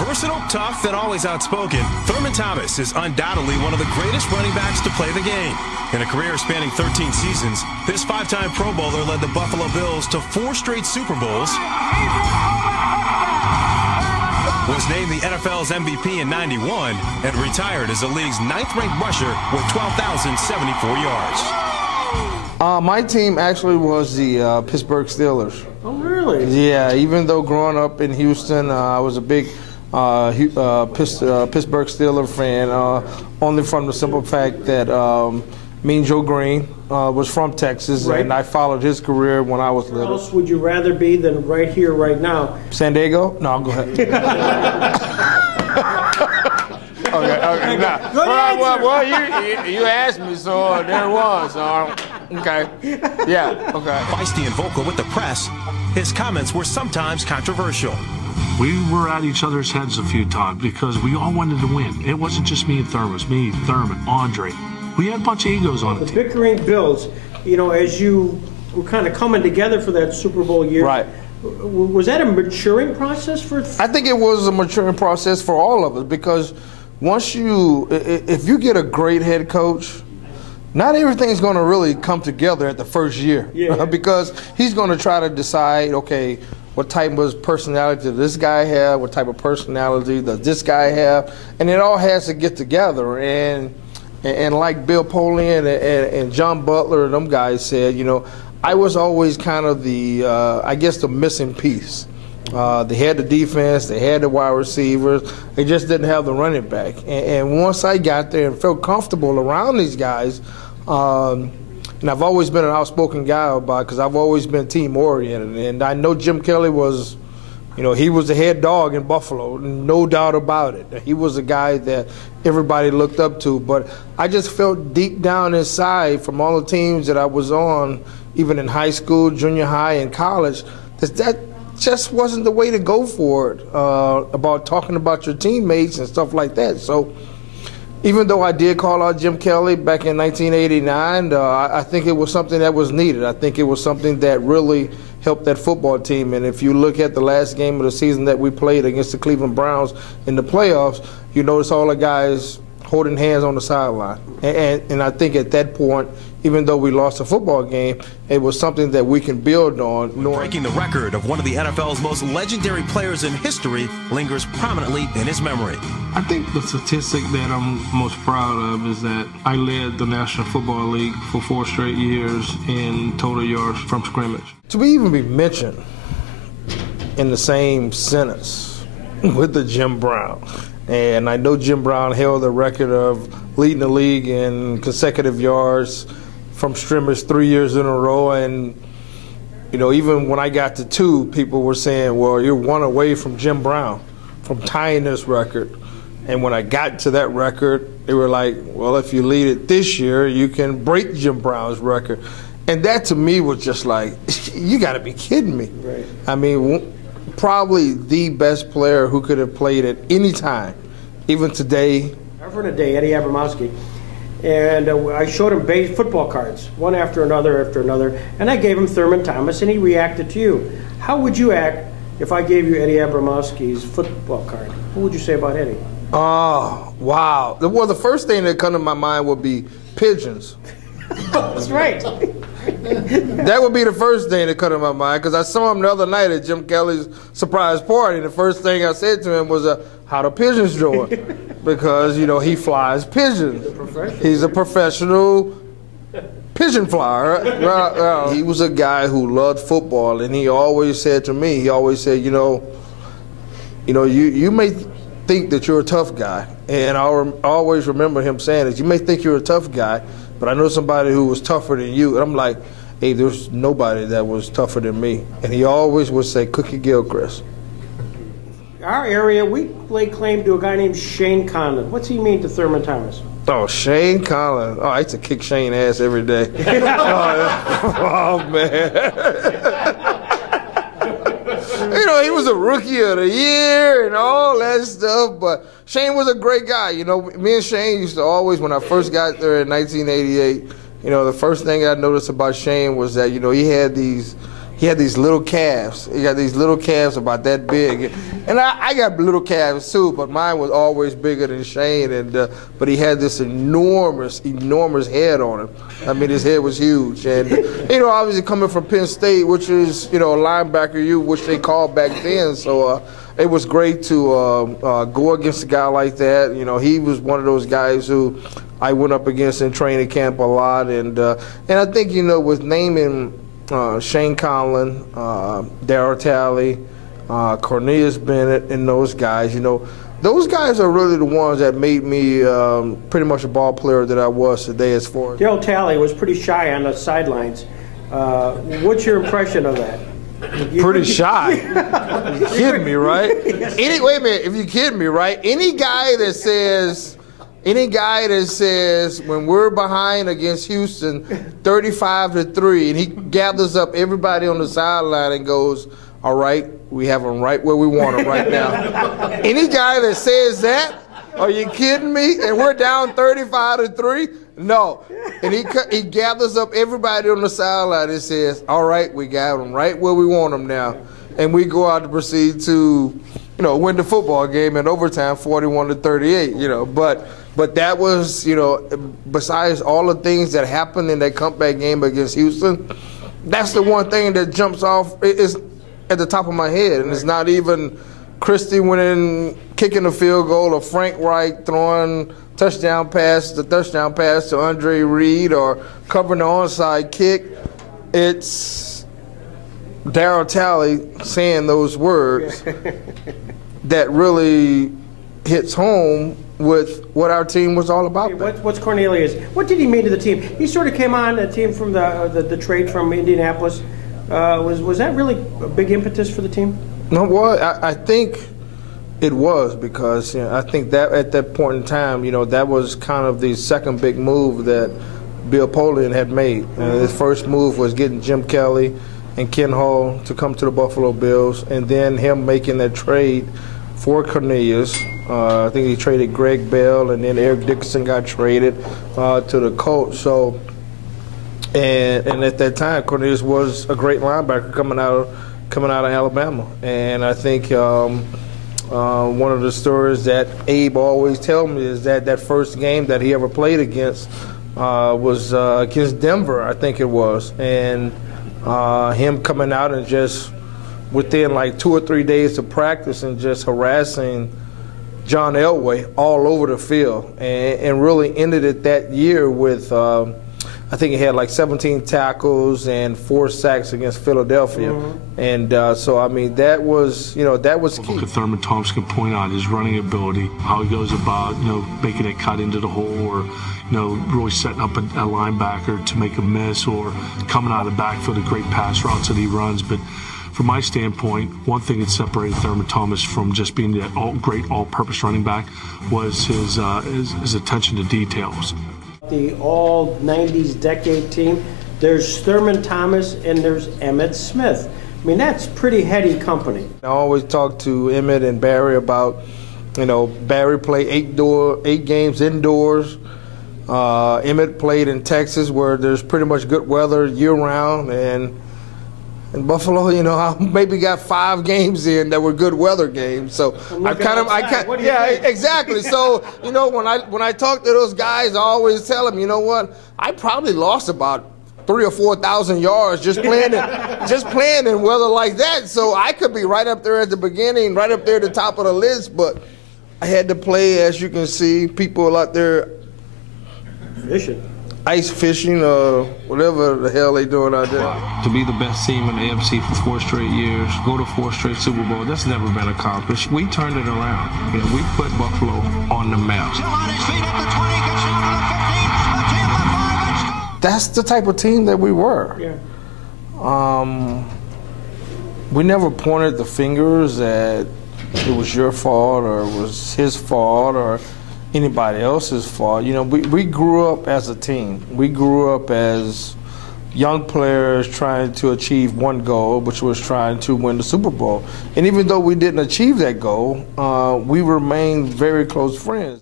Versatile, tough, and always outspoken, Thurman Thomas is undoubtedly one of the greatest running backs to play the game. In a career spanning 13 seasons, this five-time Pro Bowler led the Buffalo Bills to 4 straight Super Bowls, was named the NFL's MVP in '91, and retired as the league's 9th-ranked rusher with 12,074 yards. My team actually was the Pittsburgh Steelers. Oh, really? Yeah, even though growing up in Houston, I was a big Pittsburgh Steelers fan, only from the simple fact that Mean Joe Green was from Texas, right. And I followed his career when I was little. Where else would you rather be than right here, right now? San Diego? No, go ahead. Okay, nah. Well, you asked me, so there it was. Okay. Yeah, okay. Feisty and vocal with the press, his comments were sometimes controversial. We were at each other's heads a few times because we all wanted to win. It wasn't just me and Thurman. It was me, Thurman, Andre. We had a bunch of egos on the team. The bickering Bills, you know, as you were kind of coming together for that Super Bowl year, right. Was that a maturing process for? I think it was a maturing process for all of us because once if you get a great head coach, not everything's going to really come together at the first year. Yeah. Because he's going to try to decide, okay, what type of personality does this guy have? What type of personality does this guy have? And it all has to get together. And like Bill Polian and John Butler and them guys said, you know, I was always kind of the, I guess, the missing piece. They had the defense, they had the wide receivers, they just didn't have the running back. And once I got there and felt comfortable around these guys, and I've always been an outspoken guy about it because I've always been team-oriented. And I know Jim Kelly was, you know, he was the head dog in Buffalo, no doubt about it. He was a guy that everybody looked up to. But I just felt deep down inside from all the teams that I was on, even in high school, junior high, and college, that just wasn't the way to go for it, about talking about your teammates and stuff like that. So even though I did call out Jim Kelly back in 1989, I think it was something that was needed. I think it was something that really helped that football team. And if you look at the last game of the season that we played against the Cleveland Browns in the playoffs, you notice all the guys holding hands on the sideline. And I think at that point, even though we lost a football game, it was something that we can build on. Breaking the record of one of the NFL's most legendary players in history lingers prominently in his memory. I think the statistic that I'm most proud of is that I led the National Football League for 4 straight years in total yards from scrimmage. To even be mentioned in the same sentence with the Jim Brown. And I know Jim Brown held the record of leading the league in consecutive yards from scrimmage 3 years in a row. And, you know, even when I got to 2, people were saying, well, you're 1 away from Jim Brown, from tying this record. And when I got to that record, they were like, well, if you lead it this year, you can break Jim Brown's record. And that to me was just like, you got to be kidding me. Right. I mean, probably the best player who could have played at any time, even today. Ever in a day, Eddie Abramowski. And I showed him base football cards, one after another, and I gave him Thurman Thomas, and he reacted to you. How would you act if I gave you Eddie Abramowski's football card? What would you say about Eddie? Oh, wow. Well, the first thing that come to my mind would be pigeons. That's right. That would be the first thing that come to my mind, because I saw him the other night at Jim Kelly's surprise party, and the first thing I said to him was, how the pigeons doing? Because, you know, he flies pigeons. He's a professional pigeon flyer. He was a guy who loved football, and he always said to me, you may think that you're a tough guy, and I always remember him saying this, you may think you're a tough guy, but I know somebody who was tougher than you. And I'm like, hey, there's nobody that was tougher than me. And he always would say, Cookie Gilchrist. Our area, we lay claim to a guy named Shane Conlon. What's he mean to Thurman Thomas? Oh, Shane Conlon. Oh, I used to kick Shane's ass every day. Oh, man. You know, he was a rookie of the year and all that stuff, but Shane was a great guy. You know, me and Shane used to always, when I first got there in 1988, you know, the first thing I noticed about Shane was that, you know, he had these he had these little calves. He got these little calves about that big, and I got little calves too, but mine was always bigger than Shane. And but he had this enormous head on him. I mean, his head was huge, and obviously coming from Penn State, which is a linebacker, which they called back then. So it was great to go against a guy like that. He was one of those guys who I went up against in training camp a lot, and I think with naming Shane Conlon, Darryl Talley, Cornelius Bennett, and those guys, those guys are really the ones that made me pretty much a ball player that I was today. As far as Darryl Talley was pretty shy on the sidelines. What's your impression of that? Pretty shy. You kidding me, right? Wait a minute. If you kidding me, right? Any guy that says when we're behind against Houston 35-3, and he gathers up everybody on the sideline and goes, "All right, we have them right where we want them right now." Any guy that says that, are you kidding me? And we're down 35-3? No. And he gathers up everybody on the sideline and says, "All right, we got them right where we want them now." And we go out to proceed to, win the football game in overtime 41-38, But that was, besides all the things that happened in that comeback game against Houston, that's the one thing that jumps off is at the top of my head. And it's not even Christie winning, kicking the field goal, or Frank Reich throwing the touchdown pass to Andre Reed, or covering the onside kick. It's Darryl Talley saying those words that really hits home with what our team was all about. What's Cornelius? What did he mean to the team? He sort of came on a team from the trade from Indianapolis. Was that really a big impetus for the team? No, well, I think it was, because I think that at that point in time, that was kind of the second big move that Bill Polian had made. His first move was getting Jim Kelly and Ken Hall to come to the Buffalo Bills, and then him making that trade for Cornelius. I think he traded Greg Bell, and then Eric Dickerson got traded to the Colts. So, and at that time, Cornelius was a great linebacker coming out of Alabama. And I think one of the stories that Abe always tells me is that first game that he ever played against was against Denver, I think it was, and him coming out and just within like 2 or 3 days of practice and just harassing John Elway all over the field, and really ended it that year with I think he had like 17 tackles and 4 sacks against Philadelphia. And so, I mean, that was key. Look at Thurman Thomas can point out his running ability, how he goes about, making a cut into the hole, or, really setting up a linebacker to make a miss, or coming out of the backfield, a great pass routes that he runs. But from my standpoint, one thing that separated Thurman Thomas from just being that great all-purpose running back was his attention to details. The all 90s decade team, there's Thurman Thomas and there's Emmitt Smith. I mean, that's pretty heady company. I always talk to Emmett and Barry about, Barry played 8 games indoors. Emmett played in Texas, where there's pretty much good weather year-round, and in Buffalo, I maybe got 5 games in that were good weather games. So yeah, exactly. So when I talk to those guys, I always tell them, I probably lost about 3,000 or 4,000 yards just playing in weather like that. So I could be right up there at the beginning, right up there at the top of the list, but I had to play, as you can see, people out there fishing. Ice fishing, or whatever the hell they doing out there. To be the best team in the AFC for 4 straight years, go to 4 straight Super Bowl, that's never been accomplished. We turned it around. We put Buffalo on the map. Still on his feet at the 20, gets down to the 15, the 10, the 5, and That's the type of team that we were. Yeah. We never pointed the fingers that it was your fault or it was his fault or anybody else's fault. We grew up as a team. We grew up as young players trying to achieve one goal, which was trying to win the Super Bowl. And even though we didn't achieve that goal, we remained very close friends.